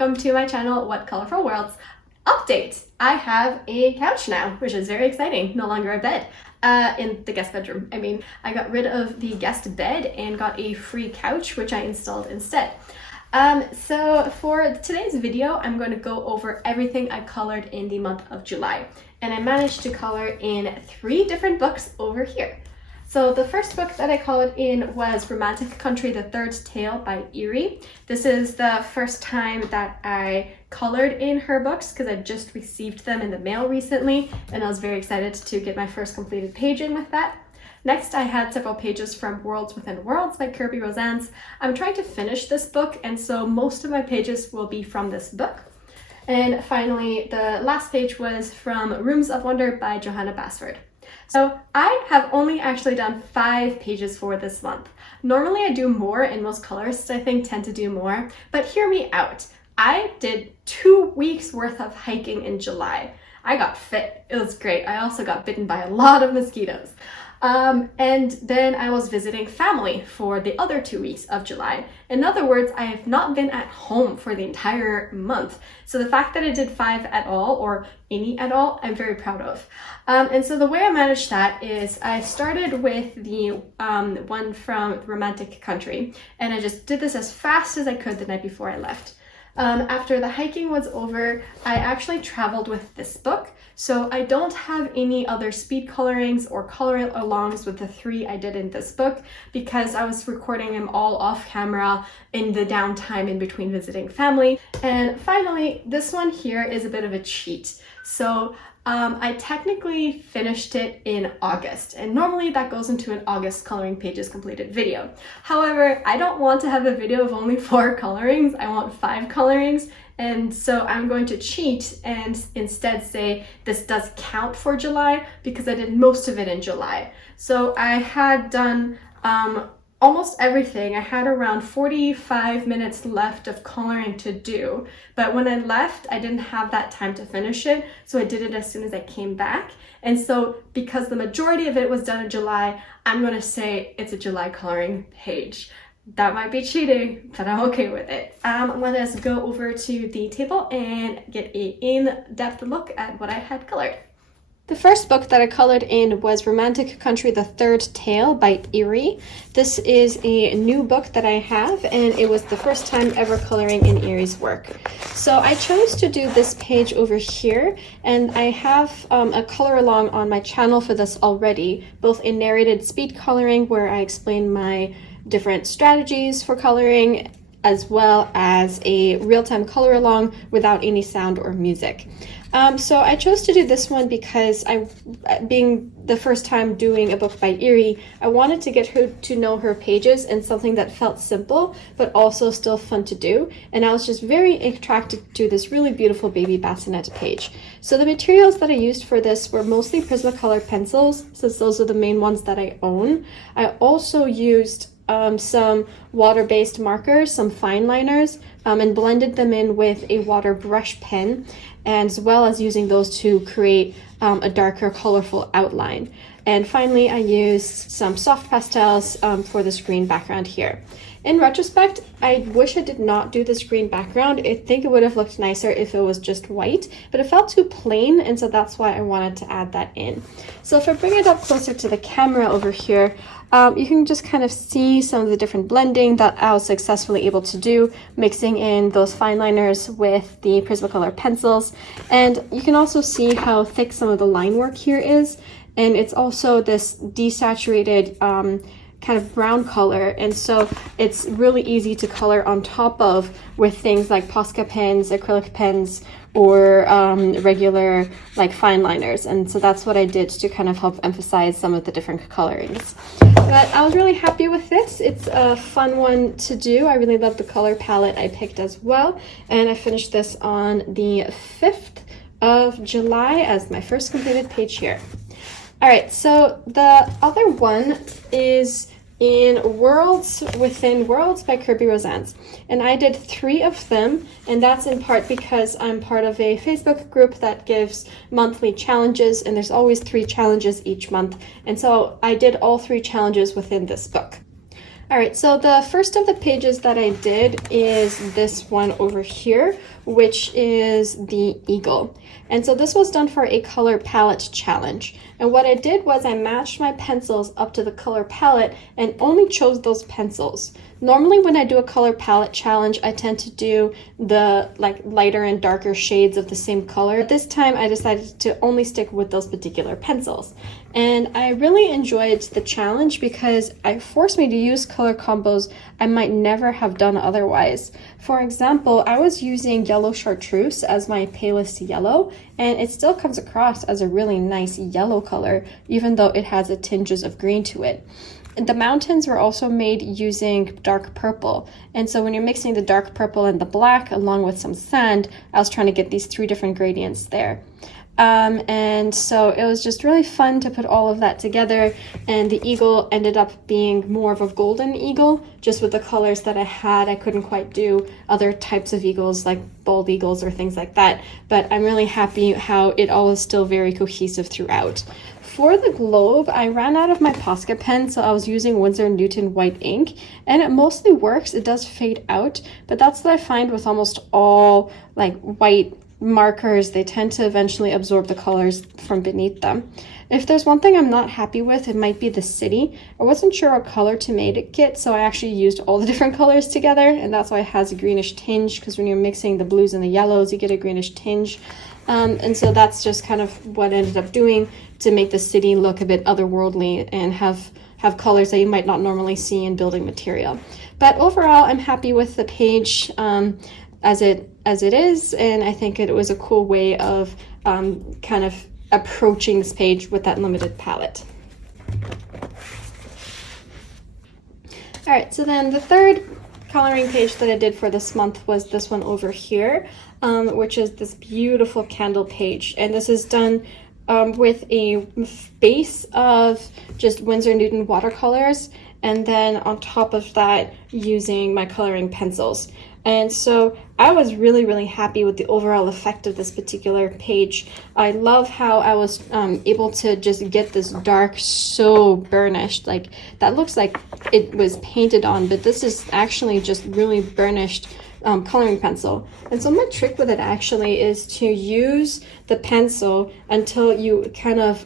welcome to my channel, What Colorful Worlds. Update! I have a couch now, which is very exciting, no longer a bed. In the guest bedroom. I mean, I got rid of the guest bed and got a free couch, which I installed instead. So for today's video, I'm going to go over everything I colored in the month of July. And I managed to color in 3 different books over here. So the first book that I colored in was Romantic Country, The Third Tale by Eriy. This is the first time that I colored in her books because I just received them in the mail recently and I was very excited to get my first completed page in with that. Next, I had several pages from Worlds Within Worlds by Kerby Rosanes. I'm trying to finish this book, and so most of my pages will be from this book. And finally, the last page was from Rooms of Wonder by Johanna Basford. So I have only actually done 5 pages for this month. Normally I do more, and most colorists I think tend to do more, but hear me out. I did 2 weeks worth of hiking in July. I got fit, it was great. I also got bitten by a lot of mosquitoes. And then I was visiting family for the other 2 weeks of July. In other words, I have not been at home for the entire month. So the fact that I did 5 at all, or any at all, I'm very proud of. And so the way I managed that is I started with the one from Romantic Country, and I just did this as fast as I could the night before I left. After the hiking was over, I actually traveled with this book. So I don't have any other speed colorings or color alongs with the 3 I did in this book because I was recording them all off camera in the downtime in between visiting family. And finally, this one here is a bit of a cheat. So I technically finished it in August, and normally that goes into an August coloring pages completed video. However, I don't want to have a video of only 4 colorings, I want 5 colorings, and so I'm going to cheat and instead say this does count for July because I did most of it in July. So I had done almost everything. I had around 45 minutes left of coloring to do, but when I left, I didn't have that time to finish it, so I did it as soon as I came back. And so because the majority of it was done in July, I'm going to say it's a July coloring page. That might be cheating, but I'm okay with it. Let us go over to the table and get an in-depth look at what I had colored. The first book that I colored in was Romantic Country, The Third Tale by Eriy. This is a new book that I have, and it was the first time ever coloring in Eriy's work. So I chose to do this page over here, and I have a color along on my channel for this already, both in narrated speed coloring, where I explain my different strategies for coloring, as well as a real-time color along without any sound or music. So I chose to do this one because being the first time doing a book by Eriy, I wanted to get her to know her pages in something that felt simple, but also still fun to do. And I was just very attracted to this really beautiful baby bassinet page. So the materials that I used for this were mostly Prismacolor pencils, since those are the main ones that I own. I also used some water-based markers, some fine liners, and blended them in with a water brush pen, as well as using those to create a darker, colorful outline. And finally, I used some soft pastels for this green background here. In retrospect, I wish I did not do this green background. I think it would have looked nicer if it was just white, but it felt too plain, and so that's why I wanted to add that in. So if I bring it up closer to the camera over here, you can just kind of see some of the different blending that I was successfully able to do, mixing in those fine liners with the Prismacolor pencils. And you can also see how thick some of the line work here is. And it's also this desaturated kind of brown color, and so it's really easy to color on top of with things like Posca pens, acrylic pens, or regular like fine liners. And so that's what I did to kind of help emphasize some of the different colorings. But I was really happy with this. It's a fun one to do. I really love the color palette I picked as well, and I finished this on the 5th of July as my first completed page here. All right, so the other one is in Worlds Within Worlds by Kerby Rosanes. And I did 3 of them, and that's in part because I'm part of a Facebook group that gives monthly challenges, and there's always 3 challenges each month. And so I did all 3 challenges within this book. All right, so the first of the pages that I did is this one over here, which is the eagle. And so this was done for a color palette challenge. And what I did was I matched my pencils up to the color palette and only chose those pencils. Normally when I do a color palette challenge, I tend to do the lighter and darker shades of the same color. This time I decided to only stick with those particular pencils. And I really enjoyed the challenge because it forced me to use color combos I might never have done otherwise. For example, I was using yellow chartreuse as my palest yellow, and it still comes across as a really nice yellow color, even though it has a tinges of green to it. The mountains were also made using dark purple, and so when you're mixing the dark purple and the black along with some sand, I was trying to get these 3 different gradients there. And so it was just really fun to put all of that together, and the eagle ended up being more of a golden eagle. Just with the colors that I had, I couldn't quite do other types of eagles like bald eagles or things like that, but I'm really happy how it all is still very cohesive throughout. For the globe, I ran out of my Posca pen, so I was using Winsor & Newton white ink, and it mostly works. It does fade out, but that's what I find with almost all white markers. They tend to eventually absorb the colors from beneath them. If there's one thing I'm not happy with, it might be the city. I wasn't sure what color to make it, so I actually used all the different colors together, and that's why it has a greenish tinge, because when you're mixing the blues and the yellows, you get a greenish tinge. And so that's just kind of what I ended up doing to make the city look a bit otherworldly and have colors that you might not normally see in building material. But overall, I'm happy with the page as it is, and I think it was a cool way of kind of approaching this page with that limited palette. All right, so then the third coloring page that I did for this month was this one over here, which is this beautiful candle page, and this is done with a base of just Winsor & Newton watercolors, and then on top of that using my coloring pencils. And so I was really, really happy with the overall effect of this particular page. I love how I was able to just get this dark, so burnished. Like, that looks like it was painted on, but this is actually just really burnished coloring pencil. And so my trick with it actually is to use the pencil until you kind of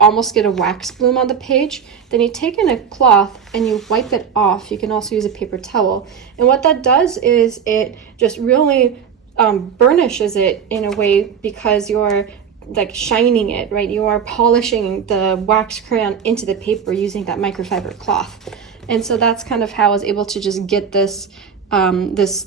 almost get a wax bloom on the page. Then you take in a cloth and you wipe it off. You can also use a paper towel. And what that does is it just really burnishes it in a way, because you're like shining it, right? You are polishing the wax crayon into the paper using that microfiber cloth. And so that's kind of how I was able to just get this this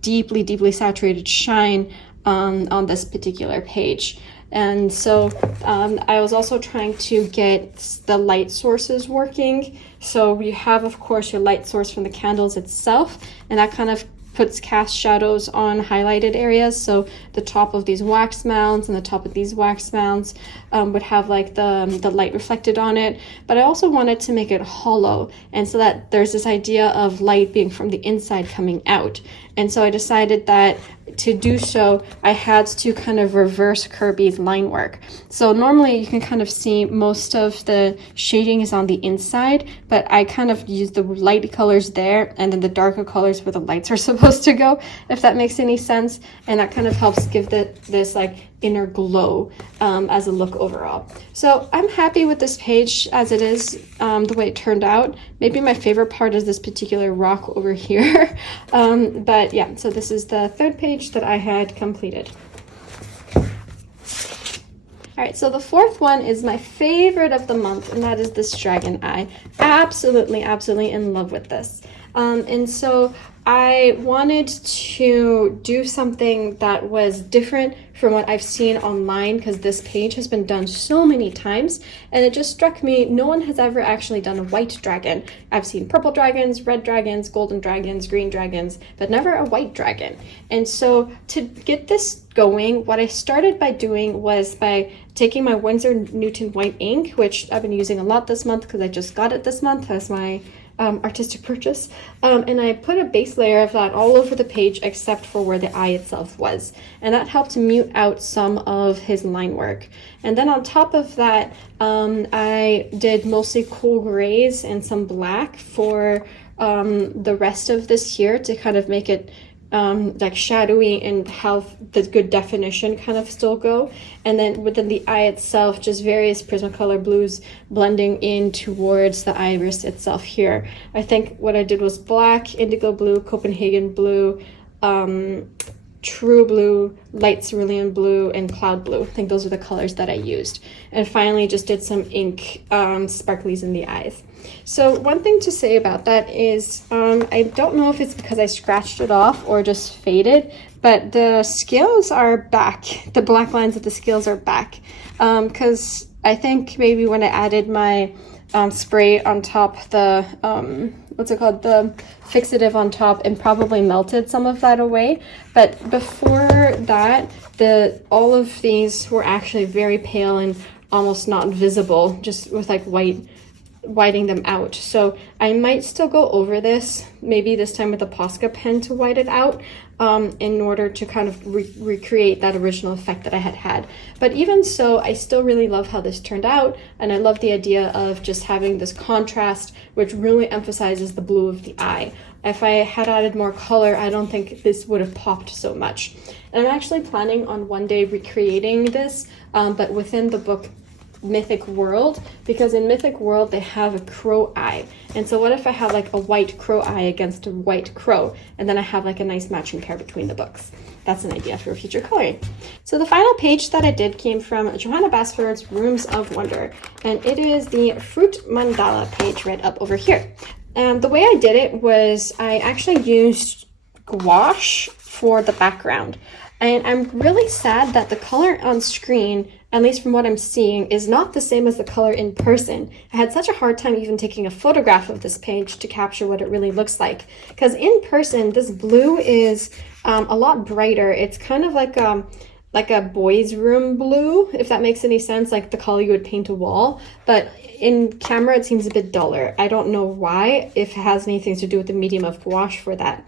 deeply, deeply saturated shine on this particular page. And so I was also trying to get the light sources working. So you have, of course, your light source from the candles itself, and that kind of puts cast shadows on highlighted areas. So the top of these wax mounds and the top of these wax mounds would have like the light reflected on it. But I also wanted to make it hollow, and so that there's this idea of light being from the inside coming out. And so I decided that to do so, I had to kind of reverse Kerby's line work. So normally you can kind of see most of the shading is on the inside, but I kind of used the light colors there and then the darker colors where the lights are supposed to go, if that makes any sense. And that kind of helps give this like inner glow as a look overall. So I'm happy with this page as it is, the way it turned out. Maybe my favorite part is this particular rock over here. But yeah, so this is the third page that I had completed. All right, so the fourth one is my favorite of the month, and that is this dragon eye. Absolutely, absolutely in love with this. And so I wanted to do something that was different from what I've seen online, because this page has been done so many times, and it just struck me, no one has ever actually done a white dragon. I've seen purple dragons, red dragons, golden dragons, green dragons, but never a white dragon. And so to get this going, what I started by doing was by taking my Winsor & Newton white ink, which I've been using a lot this month because I just got it this month as my artistic purchase, and I put a base layer of that all over the page except for where the eye itself was, and that helped to mute out some of his line work. And then on top of that, I did mostly cool grays and some black for the rest of this here to kind of make it like shadowy and have the good definition kind of still go. And then within the eye itself, just various Prismacolor blues blending in towards the iris itself here. I think what I did was black, indigo blue, Copenhagen blue, true blue, light cerulean blue, and cloud blue. I think those are the colors that I used. And finally just did some ink sparklies in the eyes. So one thing to say about that is I don't know if it's because I scratched it off or just faded, but the scales are back. The black lines of the scales are back, because I think maybe when I added my spray on top, the what's it called, the fixative on top, and probably melted some of that away. But before that, all of these were actually very pale and almost not visible, just with like whiting them out. So I might still go over this, maybe this time with a Posca pen to white it out, in order to kind of recreate that original effect that I had. But even so, I still really love how this turned out, and I love the idea of just having this contrast, which really emphasizes the blue of the eye. If I had added more color, I don't think this would have popped so much. And I'm actually planning on one day recreating this, but within the book Mythic World, because in Mythic World they have a crow eye. And so what if I have like a white crow eye against a white crow, and then I have like a nice matching pair between the books? That's an idea for future coloring. So the final page that I did came from Johanna Basford's Rooms of Wonder, and it is the fruit mandala page right up over here. And the way I did it was I actually used gouache for the background. And I'm really sad that the color on screen, at least from what I'm seeing, is not the same as the color in person. I had such a hard time even taking a photograph of this page to capture what it really looks like. Because in person, this blue is a lot brighter. It's kind of like a boys' room blue, if that makes any sense, like the color you would paint a wall. But in camera, it seems a bit duller. I don't know why, if it has anything to do with the medium of gouache for that.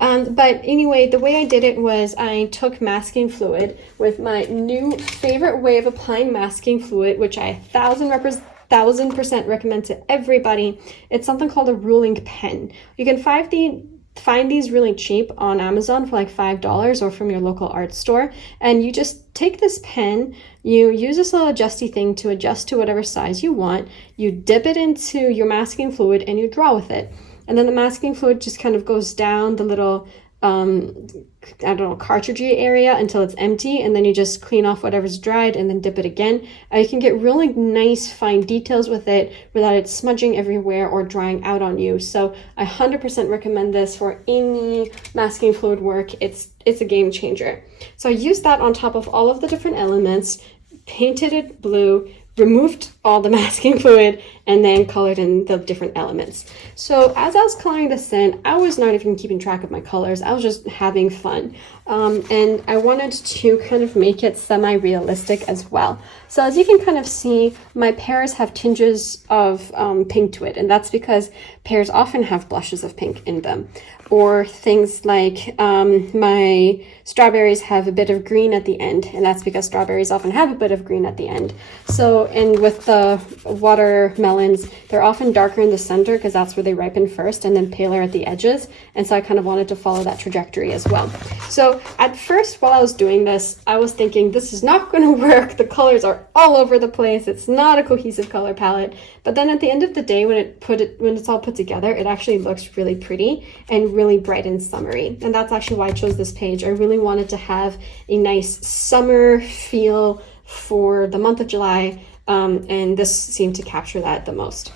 But anyway, the way I did it was I took masking fluid with my new favorite way of applying masking fluid, which I 1000% recommend to everybody. It's something called a ruling pen. You can find these really cheap on Amazon for like $5 or from your local art store. And you just take this pen, you use this little adjusty thing to adjust to whatever size you want, you dip it into your masking fluid, and you draw with it. And then the masking fluid just kind of goes down the little, cartridgey area until it's empty. And then you just clean off whatever's dried and then dip it again. You can get really nice fine details with it without it smudging everywhere or drying out on you. So I 100% recommend this for any masking fluid work. It's a game changer. So I used that on top of all of the different elements, painted it blue, removed all the masking fluid, and then colored in the different elements. So as I was coloring this in, I was not even keeping track of my colors. I was just having fun. And I wanted to kind of make it semi-realistic as well. So as you can kind of see, my pears have tinges of pink to it, and that's because pears often have blushes of pink in them. Or things like my strawberries have a bit of green at the end, and that's because strawberries often have a bit of green at the end. So, and with the watermelons, they're often darker in the center because that's where they ripen first, and then paler at the edges. And so I kind of wanted to follow that trajectory as well. So at first, while I was doing this, I was thinking, this is not going to work. The colors are all over the place. It's not a cohesive color palette. But then at the end of the day, when it's all put together, it actually looks really pretty and really bright and summery. And that's actually why I chose this page. I really wanted to have a nice summer feel for the month of July, and this seemed to capture that the most.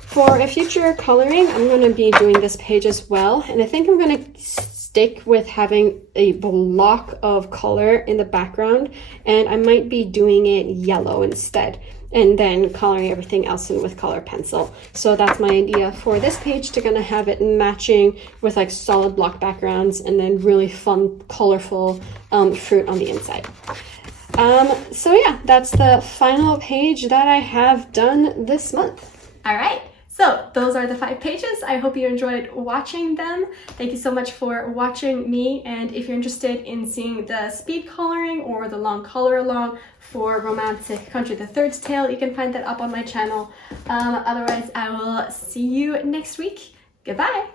For a future coloring, I'm going to be doing this page as well, and I think I'm going to stick with having a block of color in the background, and I might be doing it yellow instead, and then coloring everything else in with color pencil. So that's my idea for this page, to kind of have it matching with like solid block backgrounds and then really fun, colorful fruit on the inside. So yeah, that's the final page that I have done this month. All right. So those are the 5 pages. I hope you enjoyed watching them. Thank you so much for watching me. And if you're interested in seeing the speed coloring or the long color along for Romantic Country the Third's Tale, you can find that up on my channel. Otherwise, I will see you next week. Goodbye!